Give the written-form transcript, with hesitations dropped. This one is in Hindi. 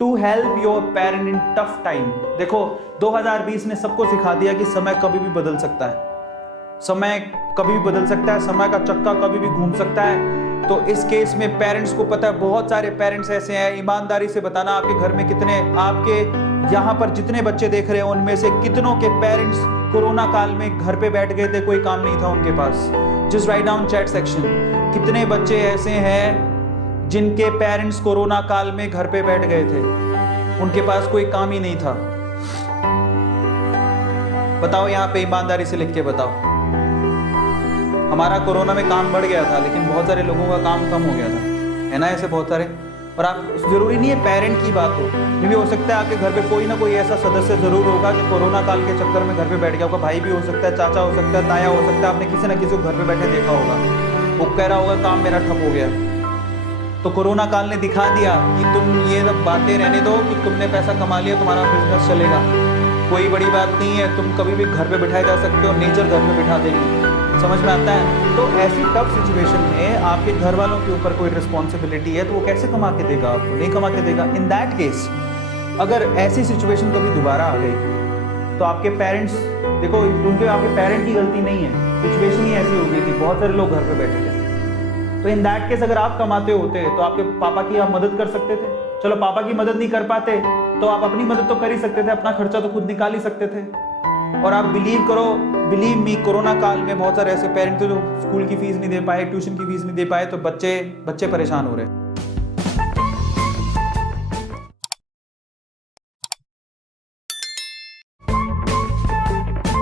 To help your parent in tough time. देखो 2020 ने सबको सिखा दिया कि समय कभी भी बदल सकता है, समय कभी भी बदल सकता है, समय का चक्का कभी भी घूम सकता है। तो इस केस में पेरेंट्स को पता है, बहुत सारे पेरेंट्स ऐसे हैं, ईमानदारी से बताना आपके घर में कितने, आपके यहाँ पर जितने बच्चे देख रहे हैं उनमें से कितनों के पेरेंट्स कोरोना काल में घर पे बैठ गए थे, कोई काम नहीं था उनके पास। Just write down chat section, कितने बच्चे ऐसे हैं जिनके पेरेंट्स कोरोना काल में घर पे बैठ गए थे, उनके पास कोई काम ही नहीं था। बताओ यहाँ पे ईमानदारी से लिख के बताओ। हमारा कोरोना में काम बढ़ गया था, लेकिन बहुत सारे लोगों का काम कम हो गया था, है ना, ऐसे बहुत सारे। और आप, जरूरी नहीं है पेरेंट की बात हो, ये भी हो सकता है आपके घर पे कोई ना कोई ऐसा सदस्य जरूर होगा जो कोरोना काल के चक्कर में घर पे बैठ गया होगा। भाई भी हो सकता है, चाचा हो सकता है, ताया हो सकता है, आपने किसी ना किसी को घर पे बैठे देखा होगा, वो कह रहा होगा काम मेरा ठप हो गया। तो कोरोना काल ने दिखा दिया कि तुम ये सब बातें रहने दो, कि तुमने पैसा कमा लिया, तुम्हारा बिजनेस चलेगा, कोई बड़ी बात नहीं है, तुम कभी भी घर पे बिठाए जा सकते हो, नेचर घर पे बिठा देगी। समझ में आता है? तो ऐसी टफ सिचुएशन में आपके घर वालों के ऊपर कोई रिस्पॉन्सिबिलिटी है तो वो कैसे कमा के देगा आपको? नहीं कमा के देगा। इन दैट केस अगर ऐसी सिचुएशन कभी दोबारा आ गई तो आपके पेरेंट्स, देखो उनके, आपके पेरेंट की गलती नहीं है, सिचुएशन ही ऐसी हो गई थी, बहुत सारे लोग घर पे बैठे थे। तो इन दैट केस अगर आप कमाते होते तो आपके पापा की आप मदद कर सकते थे। चलो पापा की मदद नहीं कर पाते तो आप अपनी मदद तो कर ही सकते थे, अपना खर्चा तो खुद निकाल ही सकते थे। और आप बिलीव करो, बिलीव मी, कोरोना काल में बहुत सारे ऐसे पेरेंट थे जो स्कूल की फीस नहीं दे पाए, ट्यूशन की फीस नहीं दे पाए, तो बच्चे परेशान हो रहे हैं।